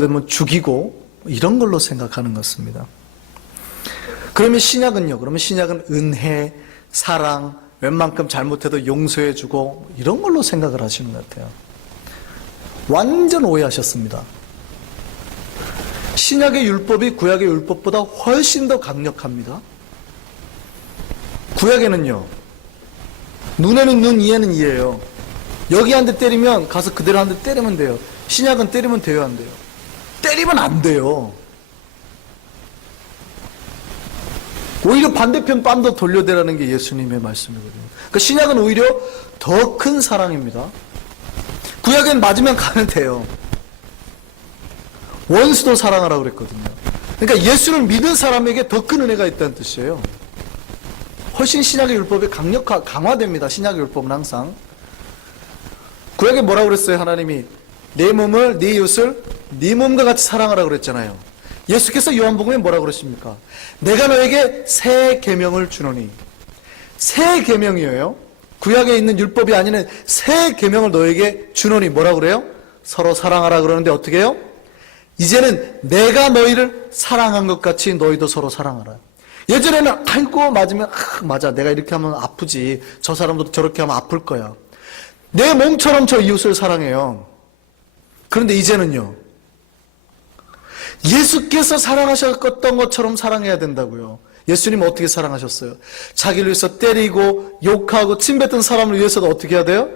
되면 죽이고 이런 걸로 생각하는 것입니다. 그러면 신약은요? 그러면 신약은 은혜, 사랑, 웬만큼 잘못해도 용서해주고 이런 걸로 생각을 하시는 것 같아요. 완전 오해하셨습니다. 신약의 율법이 구약의 율법보다 훨씬 더 강력합니다. 구약에는요, 눈에는 눈, 이에는 이예요. 여기 한 대 때리면 가서 그대로 한 대 때리면 돼요. 신약은 때리면 돼요, 안 돼요? 때리면 안 돼요. 오히려 반대편 뺨도 돌려대라는 게 예수님의 말씀이거든요. 그러니까 신약은 오히려 더 큰 사랑입니다. 구약엔 맞으면 가면 돼요. 원수도 사랑하라고 그랬거든요. 그러니까 예수를 믿은 사람에게 더 큰 은혜가 있다는 뜻이에요. 훨씬 신약의 율법이 강화됩니다. 신약의 율법은 항상. 구약에 뭐라고 그랬어요? 하나님이 내 몸을, 네 이웃을 네 몸과 같이 사랑하라고 그랬잖아요. 예수께서 요한복음에 뭐라고 그러십니까? 내가 너에게 새 계명을 주노니. 새 계명이에요. 구약에 있는 율법이 아닌 새 계명을 너에게 주노니. 뭐라고 그래요? 서로 사랑하라 그러는데 어떻게 해요? 이제는 내가 너희를 사랑한 것 같이 너희도 서로 사랑하라. 예전에는 아이고 맞으면 맞아 내가 이렇게 하면 아프지, 저 사람도 저렇게 하면 아플 거야, 내 몸처럼 저 이웃을 사랑해요. 그런데 이제는요, 예수께서 사랑하셨던 것처럼 사랑해야 된다고요. 예수님은 어떻게 사랑하셨어요? 자기를 위해서 때리고 욕하고 침뱉던 사람을 위해서도 어떻게 해야 돼요?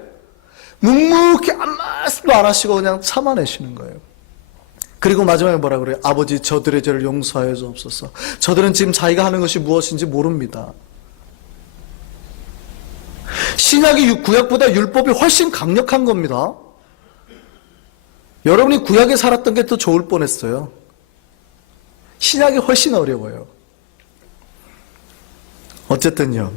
묵묵히 아무 말씀도 안 하시고 그냥 참아내시는 거예요. 그리고 마지막에 뭐라 그래요? 아버지 저들의 죄를 용서하여 주옵소서. 저들은 지금 자기가 하는 것이 무엇인지 모릅니다. 신약이 구약보다 율법이 훨씬 강력한 겁니다. 여러분이 구약에 살았던 게 더 좋을 뻔했어요. 신약이 훨씬 어려워요. 어쨌든요,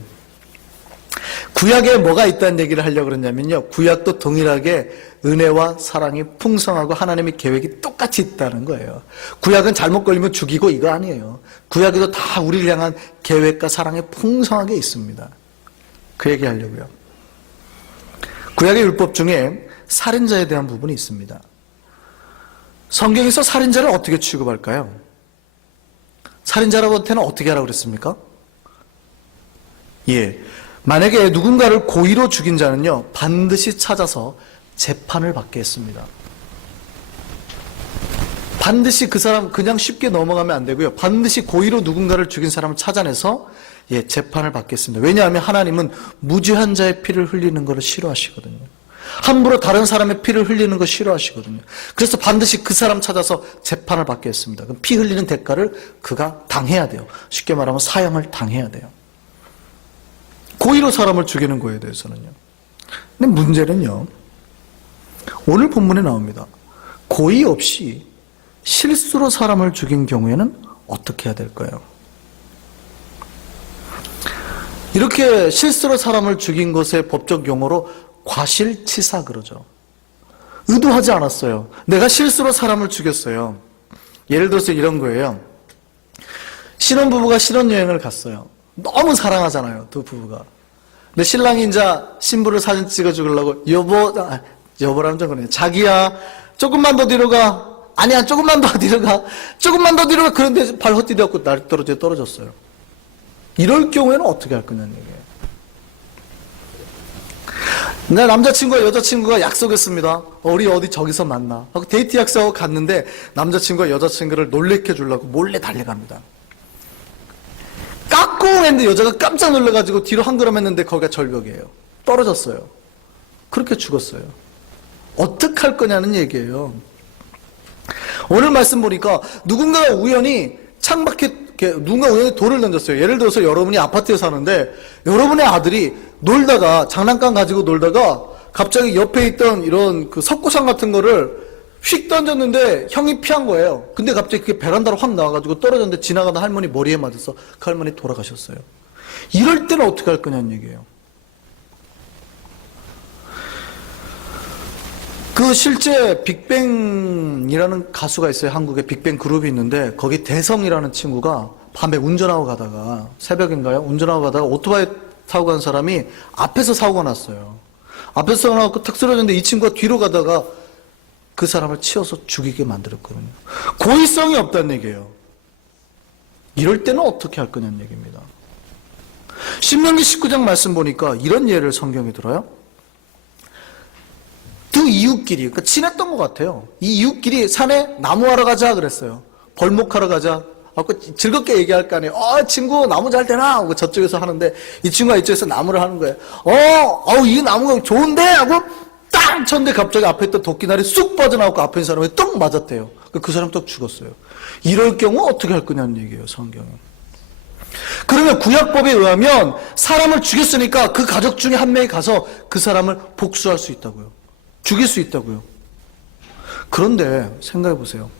구약에 뭐가 있다는 얘기를 하려고 그러냐면요, 구약도 동일하게 은혜와 사랑이 풍성하고 하나님의 계획이 똑같이 있다는 거예요. 구약은 잘못 걸리면 죽이고 이거 아니에요. 구약에도 다 우리를 향한 계획과 사랑이 풍성하게 있습니다. 그 얘기 하려고요. 구약의 율법 중에 살인자에 대한 부분이 있습니다. 성경에서 살인자를 어떻게 취급할까요? 살인자라고 할 때는 어떻게 하라고 그랬습니까? 만약에 누군가를 고의로 죽인 자는요, 반드시 찾아서 재판을 받게 했습니다. 반드시 그 사람 그냥 쉽게 넘어가면 안 되고요, 반드시 고의로 누군가를 죽인 사람을 찾아내서 재판을 받겠습니다. 왜냐하면 하나님은 무죄한 자의 피를 흘리는 것을 싫어하시거든요. 함부로 다른 사람의 피를 흘리는 거 싫어하시거든요. 그래서 반드시 그 사람 찾아서 재판을 받게 했습니다. 그럼 피 흘리는 대가를 그가 당해야 돼요. 쉽게 말하면 사형을 당해야 돼요. 고의로 사람을 죽이는 거에 대해서는요. 근데 문제는요, 오늘 본문에 나옵니다. 고의 없이 실수로 사람을 죽인 경우에는 어떻게 해야 될까요? 이렇게 실수로 사람을 죽인 것의 법적 용어로 과실치사 그러죠. 의도하지 않았어요. 내가 실수로 사람을 죽였어요. 예를 들어서 이런 거예요. 신혼부부가 신혼여행을 갔어요. 너무 사랑하잖아요, 두 부부가. 근데 신랑이 이제 신부를 사진 찍어 주려고 여보라는 좀 그래요. 자기야 조금만 더 뒤로 가. 아니야 조금만 더 뒤로 가. 조금만 더 뒤로 가. 그런데 발 헛디뎌갖고 날 떨어졌어요. 이럴 경우에는 어떻게 할 거냐는 얘기예요. 내 남자친구와 여자친구가 약속했습니다. 우리 어디 저기서 만나 하고 데이트 약속하고 갔는데 남자친구가 여자친구를 놀래켜 주려고 몰래 달려갑니다. 깍꿍 했는데 여자가 깜짝 놀라가지고 뒤로 한 걸음 했는데 거기가 절벽이에요. 떨어졌어요. 그렇게 죽었어요. 어떡할 거냐는 얘기예요. 오늘 말씀 보니까 누군가가 우연히 창밖에 누군가 우연히 돌을 던졌어요. 예를 들어서 여러분이 아파트에 사는데 여러분의 아들이 놀다가 장난감 가지고 놀다가 갑자기 옆에 있던 이런 그 석고상 같은 거를 휙 던졌는데 형이 피한 거예요. 근데 갑자기 그게 베란다로 확 나와가지고 떨어졌는데 지나가던 할머니 머리에 맞아서 그 할머니 돌아가셨어요. 이럴 때는 어떻게 할 거냐는 얘기예요. 그 실제 빅뱅이라는 가수가 있어요. 한국에 빅뱅 그룹이 있는데 거기 대성이라는 친구가 밤에 운전하고 가다가, 새벽인가요? 운전하고 가다가 오토바이 타고 간 사람이 앞에서 사고가 났어요. 앞에서 사고가 나고 탁 쓰러졌는데 이 친구가 뒤로 가다가 그 사람을 치어서 죽이게 만들었거든요. 고의성이 없다는 얘기예요. 이럴 때는 어떻게 할 거냐는 얘기입니다. 신명기 19장 말씀 보니까 이런 예를 성경에 들어요. 두 이웃끼리, 그러니까 친했던 것 같아요. 이 이웃끼리 산에 나무하러 가자 그랬어요. 벌목하러 가자. 즐겁게 얘기할 거 아니에요. 친구 나무 잘 되나? 하고 저쪽에서 하는데 이 친구가 이쪽에서 나무를 하는 거예요. 이 나무가 좋은데? 하고 딱 쳤는데 갑자기 앞에 있던 도끼날이 쑥 빠져나오고 앞에 있는 사람이 떡 맞았대요. 그 사람 떡 죽었어요. 이럴 경우 어떻게 할 거냐는 얘기예요, 성경은. 그러면 구약법에 의하면 사람을 죽였으니까 그 가족 중에 한 명이 가서 그 사람을 복수할 수 있다고요. 죽일 수 있다고요. 그런데 생각해 보세요.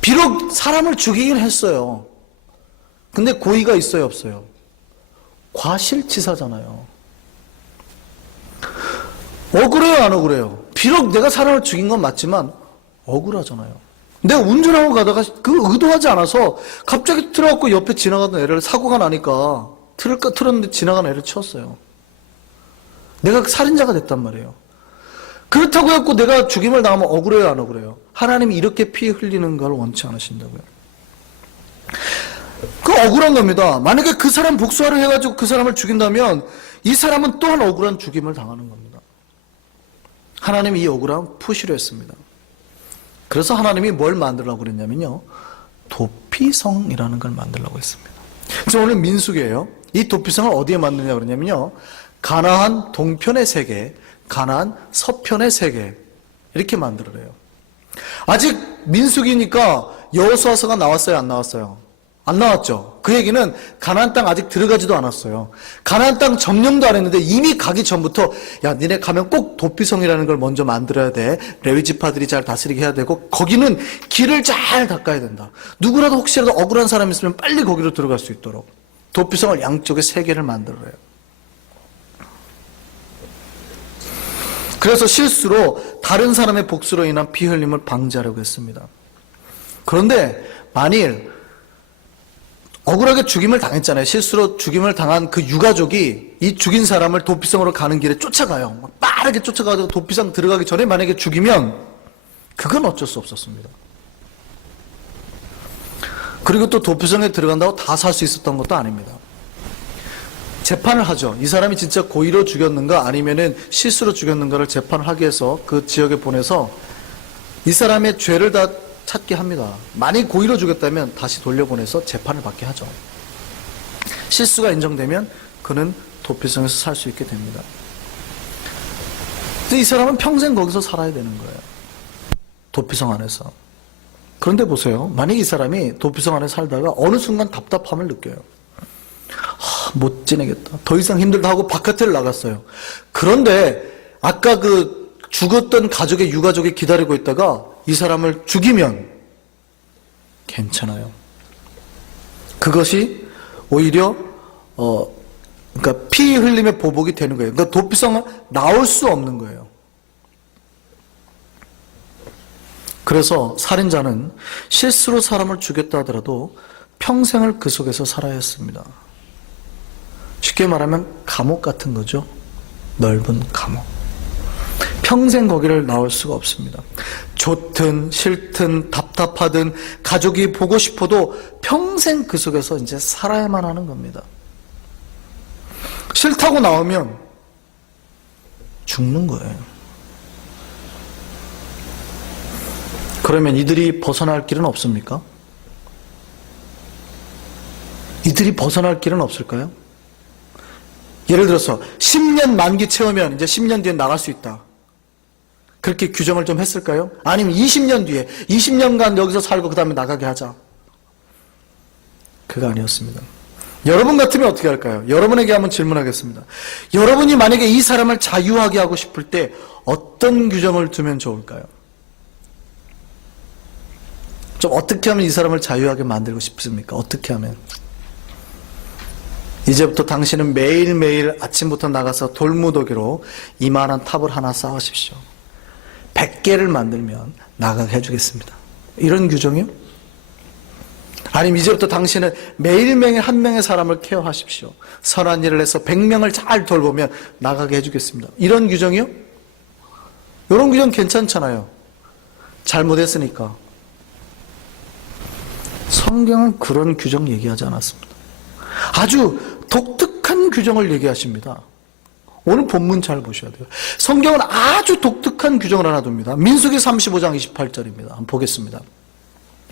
비록 사람을 죽이긴 했어요. 근데 고의가 있어요, 없어요? 과실치사잖아요. 억울해요, 안 억울해요? 비록 내가 사람을 죽인 건 맞지만 억울하잖아요. 내가 운전하고 가다가 의도하지 않아서 갑자기 틀어갖고 옆에 지나가던 애를 사고가 나니까 틀었는데 지나가는 애를 치웠어요. 내가 살인자가 됐단 말이에요. 그렇다고 해갖고 내가 죽임을 당하면 억울해요, 안 억울해요? 하나님이 이렇게 피 흘리는 걸 원치 않으신다고요. 그 억울한 겁니다. 만약에 그 사람 복수하려 해가지고 그 사람을 죽인다면 이 사람은 또한 억울한 죽임을 당하는 겁니다. 하나님이 이 억울함 푸시려 했습니다. 그래서 하나님이 뭘 만들려고 그랬냐면요. 도피성이라는 걸 만들려고 했습니다. 그래서 오늘 민수기예요. 이 도피성을 어디에 만드냐고 그러냐면요. 가나안 동편의 세계, 가나안 서편의 세계 이렇게 만들어요. 아직 민수기니까 여호수아서가 나왔어요, 안 나왔어요? 안 나왔죠. 그 얘기는 가나안 땅 아직 들어가지도 않았어요. 가나안 땅 점령도 안 했는데 이미 가기 전부터 야, 니네 가면 꼭 도피성이라는 걸 먼저 만들어야 돼. 레위 지파들이 잘 다스리게 해야 되고 거기는 길을 잘 닦아야 된다. 누구라도 혹시라도 억울한 사람이 있으면 빨리 거기로 들어갈 수 있도록 도피성을 양쪽에 세 개를 만들어요. 그래서 실수로 다른 사람의 복수로 인한 피 흘림을 방지하려고 했습니다. 그런데 만일 억울하게 죽임을 당했잖아요. 실수로 죽임을 당한 그 유가족이 이 죽인 사람을 도피성으로 가는 길에 쫓아가요. 막 빠르게 쫓아가서 도피성 들어가기 전에 만약에 죽이면 그건 어쩔 수 없었습니다. 그리고 또 도피성에 들어간다고 다 살 수 있었던 것도 아닙니다. 재판을 하죠. 이 사람이 진짜 고의로 죽였는가 아니면은 실수로 죽였는가를 재판을 하기 위해서 그 지역에 보내서 이 사람의 죄를 다 찾게 합니다. 만약 고의로 죽였다면 다시 돌려보내서 재판을 받게 하죠. 실수가 인정되면 그는 도피성에서 살 수 있게 됩니다. 근데 이 사람은 평생 거기서 살아야 되는 거예요. 도피성 안에서. 그런데 보세요. 만약 이 사람이 도피성 안에 살다가 어느 순간 답답함을 느껴요. 못 지내겠다. 더 이상 힘들다 하고 바깥을 나갔어요. 그런데 아까 그 죽었던 가족의 유가족이 기다리고 있다가 이 사람을 죽이면 괜찮아요. 그것이 오히려 그러니까 피 흘림의 보복이 되는 거예요. 그러니까 도피성은 나올 수 없는 거예요. 그래서 살인자는 실수로 사람을 죽였다 하더라도 평생을 그 속에서 살아야 했습니다. 쉽게 말하면 감옥 같은 거죠. 넓은 감옥. 평생 거기를 나올 수가 없습니다. 좋든 싫든 답답하든 가족이 보고 싶어도 평생 그 속에서 이제 살아야만 하는 겁니다. 싫다고 나오면 죽는 거예요. 그러면 이들이 벗어날 길은 없습니까? 이들이 벗어날 길은 없을까요? 예를 들어서 10년 만기 채우면 이제 10년 뒤에 나갈 수 있다. 그렇게 규정을 좀 했을까요? 아니면 20년 뒤에 20년간 여기서 살고 그 다음에 나가게 하자. 그거 아니었습니다. 여러분 같으면 어떻게 할까요? 여러분에게 한번 질문하겠습니다. 여러분이 만약에 이 사람을 자유하게 하고 싶을 때 어떤 규정을 두면 좋을까요? 좀 어떻게 하면 이 사람을 자유하게 만들고 싶습니까? 어떻게 하면? 이제부터 당신은 매일매일 아침부터 나가서 돌무더기로 이만한 탑을 하나 쌓으십시오. 100개를 만들면 나가게 해주겠습니다. 이런 규정이요? 아니면 이제부터 당신은 매일매일 한 명의 사람을 케어하십시오. 선한 일을 해서 100명을 잘 돌보면 나가게 해주겠습니다. 이런 규정이요? 이런 규정 괜찮잖아요. 잘못했으니까. 성경은 그런 규정 얘기하지 않았습니다. 아주 독특한 규정을 얘기하십니다. 오늘 본문 잘 보셔야 돼요. 성경은 아주 독특한 규정을 하나 둡니다. 민수기 35장 28절입니다. 한번 보겠습니다.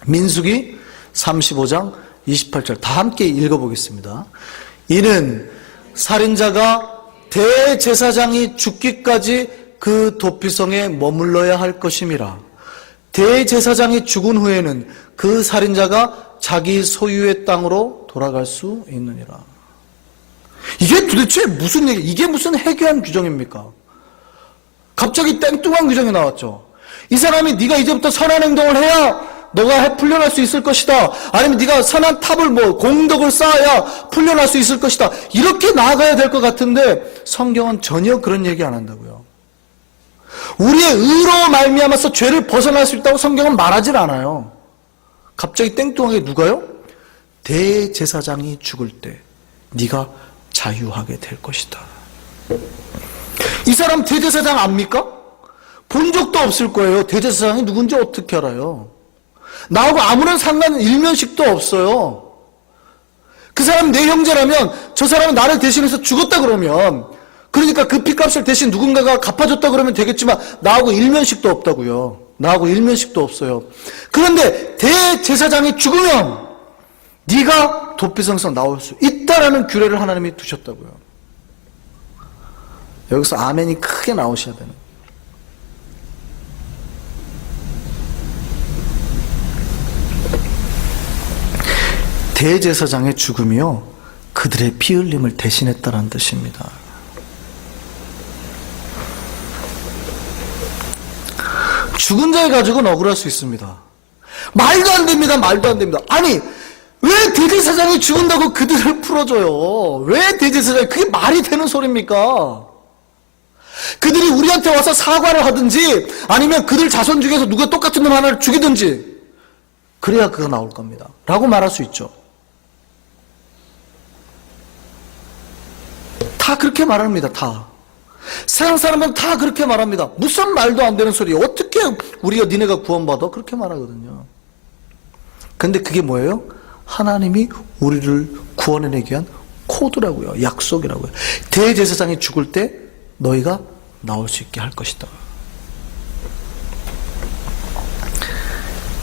민수기 35장 28절 다 함께 읽어보겠습니다. 이는 살인자가 대제사장이 죽기까지 그 도피성에 머물러야 할 것임이라. 대제사장이 죽은 후에는 그 살인자가 자기 소유의 땅으로 돌아갈 수 있느니라. 이게 도대체 무슨 얘기, 이게 무슨 해괴한 규정입니까? 갑자기 땡뚱한 규정이 나왔죠. 이 사람이 네가 이제부터 선한 행동을 해야 너가 풀려날 수 있을 것이다. 아니면 네가 선한 탑을 공덕을 쌓아야 풀려날 수 있을 것이다. 이렇게 나아가야 될 것 같은데 성경은 전혀 그런 얘기 안 한다고요. 우리의 의로 말미암아서 죄를 벗어날 수 있다고 성경은 말하질 않아요. 갑자기 땡뚱하게 누가요? 대제사장이 죽을 때 네가 자유하게 될 것이다. 이 사람 대제사장 압니까? 본 적도 없을 거예요. 대제사장이 누군지 어떻게 알아요? 나하고 아무런 상관 일면식도 없어요. 그 사람이 내 형제라면 저 사람은 나를 대신해서 죽었다 그러면, 그러니까 그 피값을 대신 누군가가 갚아줬다 그러면 되겠지만 나하고 일면식도 없다고요. 나하고 일면식도 없어요. 그런데 대제사장이 죽으면 네가 도피성에서 나올 수 있다라는 규례를 하나님이 두셨다고요. 여기서 아멘이 크게 나오셔야 되는. 대제사장의 죽음이요 그들의 피 흘림을 대신했다는 뜻입니다. 죽은 자의 가족은 억울할 수 있습니다. 말도 안 됩니다. 말도 안 됩니다. 아니 왜 대제사장이 죽은다고 그들을 풀어줘요? 왜 대제사장이, 그게 말이 되는 소리입니까? 그들이 우리한테 와서 사과를 하든지 아니면 그들 자손 중에서 누가 똑같은 놈 하나를 죽이든지 그래야 그거 나올 겁니다 라고 말할 수 있죠. 다 그렇게 말합니다. 다 세상 사람은 다 그렇게 말합니다. 무슨 말도 안 되는 소리, 어떻게 우리가 니네가 구원받아? 그렇게 말하거든요. 근데 그게 뭐예요? 하나님이 우리를 구원해내기 위한 코드라고요. 약속이라고요. 대제사장이 죽을 때 너희가 나올 수 있게 할 것이다.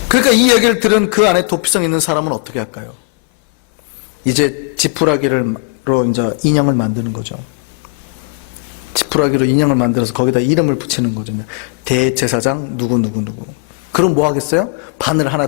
그러니까 이 얘기를 들은 그 안에 도피성 있는 사람은 어떻게 할까요? 이제 지푸라기로 이제 인형을 만드는 거죠. 지푸라기로 인형을 만들어서 거기다 이름을 붙이는 거죠. 대제사장 누구. 그럼 뭐 하겠어요? 바늘 하나